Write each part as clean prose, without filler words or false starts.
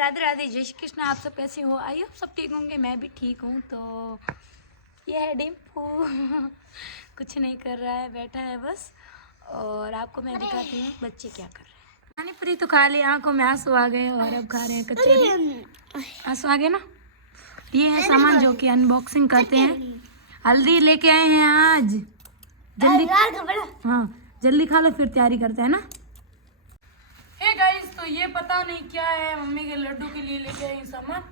राधे राधे, जय श्री कृष्ण। आप सब कैसे हो? आइए आप सब ठीक होंगे, मैं भी ठीक हूँ। तो ये है डिम्पू कुछ नहीं कर रहा है, बैठा है बस। और आपको मैं दिखाती हूँ बच्चे क्या कर रहे हैं। पानी पूरी तो खा ली, आंखों में आंसू आ गए और अब खा रहे हैं कचौरी। आंसू आ गए ना। ये है सामान जो कि अनबॉक्सिंग करते हैं। हल्दी लेके आए हैं आज, जल्दी हाँ जल्दी खा लो फिर तैयारी करते हैं ना। हे गाइस, तो ये पता नहीं क्या है, मम्मी के लड्डू के लिए लेके आई सामान।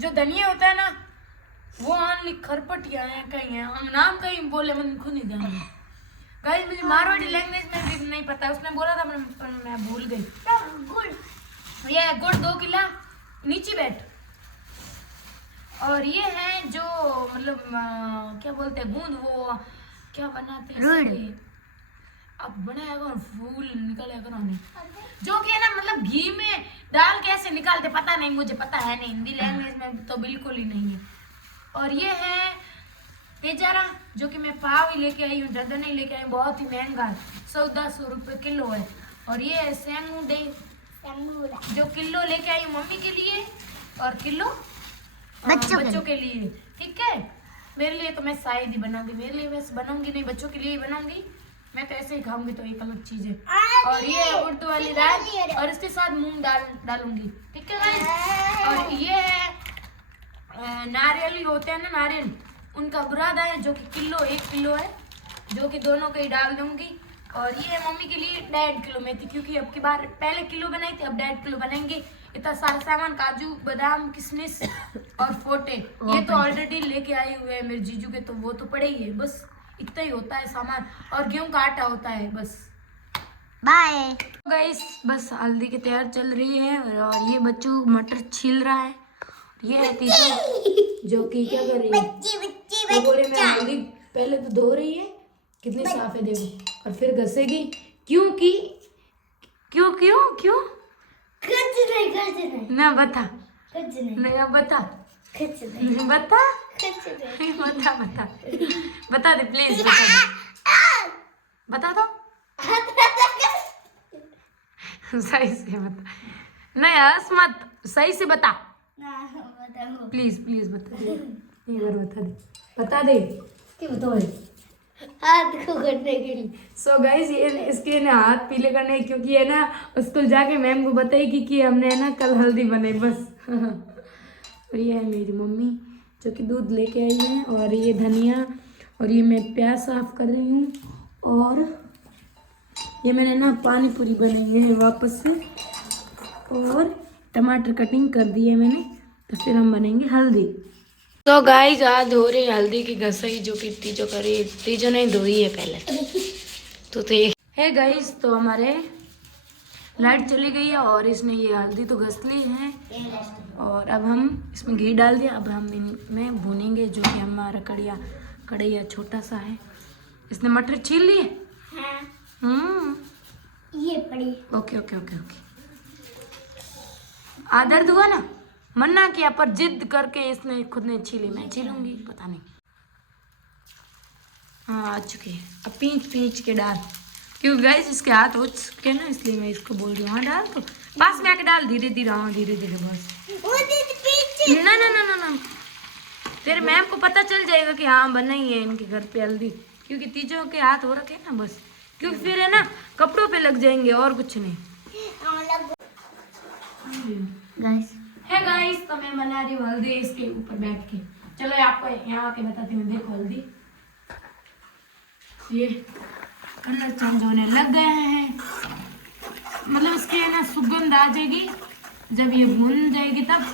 जो धनिया होता है ना, वो आनली खरपटिया है कहीं है, हम नाम कहीं बोले, मैंने खुद नहीं ध्यान दिया। गाइस मुझे मारवाड़ी लैंग्वेज में भी नहीं पता, उसने बोला था पर मैं भूल गई। गुड़, ये गुड़ 2 किलो नीचे बैठ। और ये है जो मतलब क्या बोलते हैं, गूंद, वो क्या बनाते हैं, अब बनाएगा फूल निकलेगा ना, जो कि है ना मतलब घी में डाल के ऐसे निकालते, पता नहीं, मुझे पता है नहीं, हिंदी लैंग्वेज में तो बिल्कुल ही नहीं है। और ये है तेजारा, जो कि मैं पाव ही लेके आई हूँ, ज़्यादा नहीं लेके आई, बहुत ही महंगा है, 100-110 रुपये किलो है। और ये है सेंगूडे, जो किलो लेके आई हूँ मम्मी के लिए और किलो बच्चों के लिए। ठीक है, मेरे लिए तो मैं शायद ही बनाऊंगी, मेरे लिए वैसे बनाऊंगी नहीं, बच्चों के लिए ही बनाऊंगी। मैं तो ऐसे ही खाऊंगी तो एक अलग चीज है। और ये उर्दू वाली दाल और इसके साथ मूंग दाल डालूंगी। ठीक है गाइस। और ये है नारियल होते हैं ना, नारियल, उनका बुरादा है, जो कि 1 किलो है, जो कि दोनों को ही डाल दूंगी। और ये है मम्मी के लिए 1.5 किलो मेथी, क्योंकि अब की बार पहले किलो बनाई थी, अब 1.5 किलो बनाएंगे। इतना सारा सामान, काजू बादाम किशमिश और फोटे, ये तो ऑलरेडी लेके आए हुए हैं मेरे जीजू के, तो वो तो पड़े ही है, बस इतना ही होता है सामान। और गेहूं का आटा होता है बस। बाय गाइस, बस हल्दी की तैयार चल रही है। और ये बच्चू मटर छील रहा है। ये है तीसरा, जो कि क्या कर रही है, वो बोले मैं हल्दी पहले तो धो रही है, कितनी साफ है देखो, और फिर घसेगी, क्योंकि क्यों क्यों क्यों नहीं ना बता, नहीं बता, बता बता बता बता दे प्लीज, बता दो सही से बता, नहीं हंस मत, सही से बता प्लीज प्लीज, बता दे एक बार, बता दे क्या बताओ हाथ को करने के लिए। सो गाइस, ये इसके ना हाथ पीले करने, क्योंकि है ना स्कूल जाके मैम को बताएगी कि हमने है ना कल हल्दी बनाई बस। और ये है मेरी मम्मी, जो कि दूध लेके आई है। और ये धनिया, और ये मैं प्याज साफ कर रही हूँ। और ये मैंने ना पानी पूरी बनाई है वापस से, और टमाटर कटिंग कर दी है मैंने, तो फिर हम बनेंगे हल्दी। तो गाइस आज हो रही हल्दी की घसाई, जो कि तीजो करी, तीजो ने धोई है पहले तो ये है गाइस। तो हमारे लाइट चली गई है और इसने ये हल्दी तो घस ली है। और अब हम इसमें घी डाल दिया, अब हम इनमें भूनेंगे, जो कि हमारा कढ़ैया छोटा सा है। इसने मटर छील लिए। ये पड़ी। ओके ओके ओके ओके, आदर हुआ ना, मना किया पर जिद करके इसने खुद ने छीली, मैं छीलूंगी पता नहीं। हाँ आ चुकी है, अब पींच के डाल, क्योंकि गाइस इसके हाथ हो चुके ना, इसलिए मैं इसको बोल रही हूँ हाँ डाल, तो पास में आके डाल, धीरे धीरे, हाँ धीरे धीरे बस। ना ना ना ना ना, तेरे मैम को पता चल जाएगा कि हाँ बना ही है इनके घर पे हल्दी, क्योंकि तीजों के हाथ हो रखे ना बस, क्योंकि फिर है ना कपड़ों पे लग जाएंगे और कुछ नहीं। गाइस है गाइस, तो मैं बना रही हूँ हल्दी इसके ऊपर बैठ के। चलो आपको यहाँ आके बताती हूँ, देखो हल्दी ये कलर चेंज होने लग गए हैं, मतलब इसके ना सुगंध आ जाएगी जब ये भून जाएगी तब।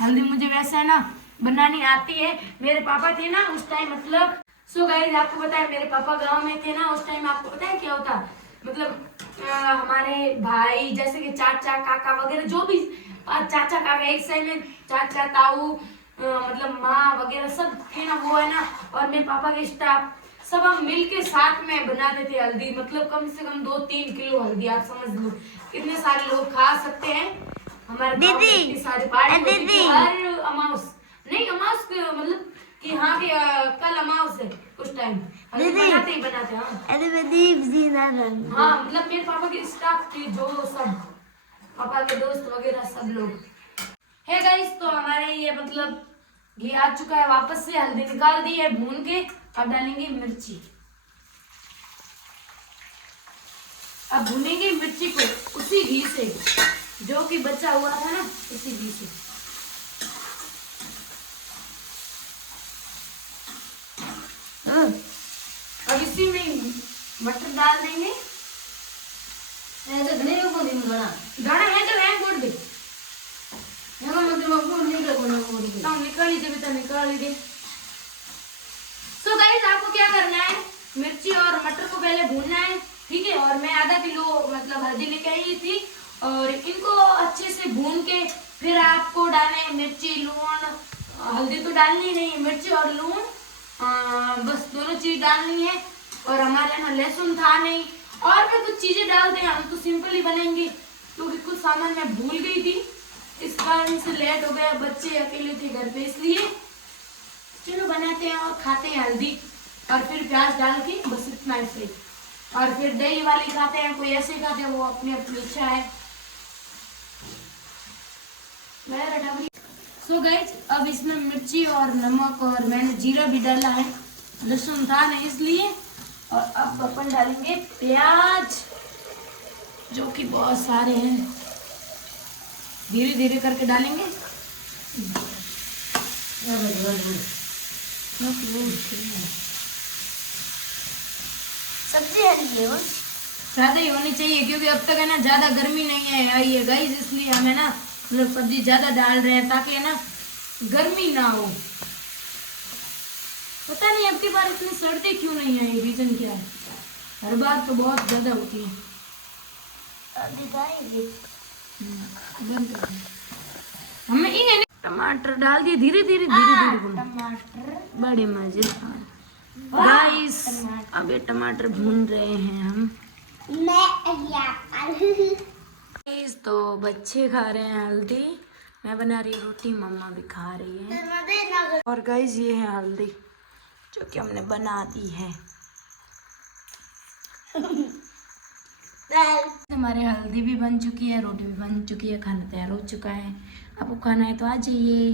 हल्दी मुझे वैसे है ना बनानी आती है, मेरे पापा थे ना उस टाइम, मतलब सो गाइस आपको पता है मेरे पापा गांव में थे ना उस टाइम, आपको पता है क्या होता, मतलब हमारे भाई जैसे कि चाचा काका वगैरह, जो भी चाचा काका एक साइड में, चाचा ताऊ मतलब माँ वगैरह सब थे ना, वो है ना, और मेरे पापा के स्टाफ सब हम मिलके साथ में बनाते थे हल्दी, मतलब कम से कम 2-3 किलो हल्दी, आप समझ लो कितने सारे लोग खा सकते हैं। हमारे गांव में इतनी सारी पार्टी होती थी हर अमावस, नहीं अमावस मतलब कि हाँ कि कल अमावस है उस टाइम बनाते ही बनाते। हाँ मतलब मेरे पापा के स्टाफ थे जो सब, पापा के दोस्त वगैरह सब लोग है गाइस। तो हमारे ये मतलब घी आ चुका है वापस से, हल्दी निकाल दी है भून के। अब डालेंगे मिर्ची। अब भूनेंगे मिर्ची को उसी घी से जो कि बचा हुआ था ना, उसी घी से। अब इसी में मटर डाल देंगे। ऐसे घने को नहीं बना गाना है तो है बोल दे। यहाँ मतलब को नहीं रखना बोल के तो निकाल ही दे, तो निकाल ही दे। तो गाइस आपको क्या करना है, मिर्ची और मटर को पहले भूनना है, ठीक है। और मैं आधा किलो मतलब हल्दी लेके आई थी, और इनको अच्छे से भून के फिर आपको डालना है मिर्ची, लूण। हल्दी तो डालनी नहीं, मिर्ची और लूण बस दोनों चीज डालनी है। और हमारे यहाँ लहसुन था नहीं, और भी कुछ चीजें डालते हैं, हम तो सिंपल ही बनाएंगे क्योंकि कुछ सामान मैं भूल गई थी, इस कारण से लेट हो गया। बच्चे अकेले थे घर पे, इसलिए चलो बनाते हैं और खाते हैं हल्दी और फिर प्याज डाल के, बस इतना ऐसे। और फिर दही वाली खाते हैं, कोई ऐसे खाते हैं, वो अपनी अपनी इच्छा है। सो गाइस अब इसमें मिर्ची और नमक और मैंने जीरा भी डाला है, लहसुन था नहीं इसलिए। और अब अपन डालेंगे प्याज, जो कि बहुत सारे हैं, धीरे धीरे करके डालेंगे। सब्जी है वो ज्यादा ही होनी चाहिए क्योंकि अब तक है ना ज्यादा गर्मी नहीं है आई है गाइस, इसलिए हमें ना मतलब सब्जी ज्यादा डाल रहे हैं ताकि है ना गर्मी ना हो। पता नहीं अब की बार इतनी सर्दी क्यों नहीं आई, रीजन क्या है? हर बार तो बहुत ज्यादा होती है। बंद कर दे। हमें इन्हें टमाटर डाल दिए, धीरे धीरे धीरे धीरे भूनो, टमाटर बड़े मजे गाइस। अब ये टमाटर भून रहे हैं हम। गाइस तो बच्चे खा रहे हैं हल्दी, मैं बना रही रोटी, मम्मा भी खा रही है। और गाइस ये है हल्दी जो कि हमने बना दी है। हमारे हल्दी भी बन चुकी है, रोटी भी बन चुकी है, खाना तैयार हो चुका है। आपको खाना है तो आ जाइए।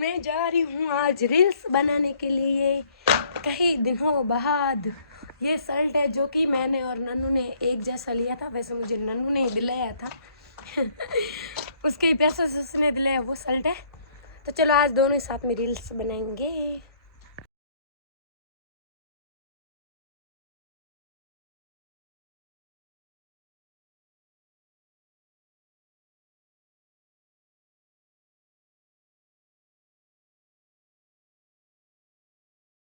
मैं जा रही हूँ आज रील्स बनाने के लिए कई दिनों बाद। ये शर्ट है जो कि मैंने और नन्नू ने एक जैसा लिया था, वैसे मुझे नन्नू ने ही दिलाया था उसके पैसों से उसने दिलाया वो शर्ट है। तो चलो आज दोनों ही साथ में रील्स बनाएंगे।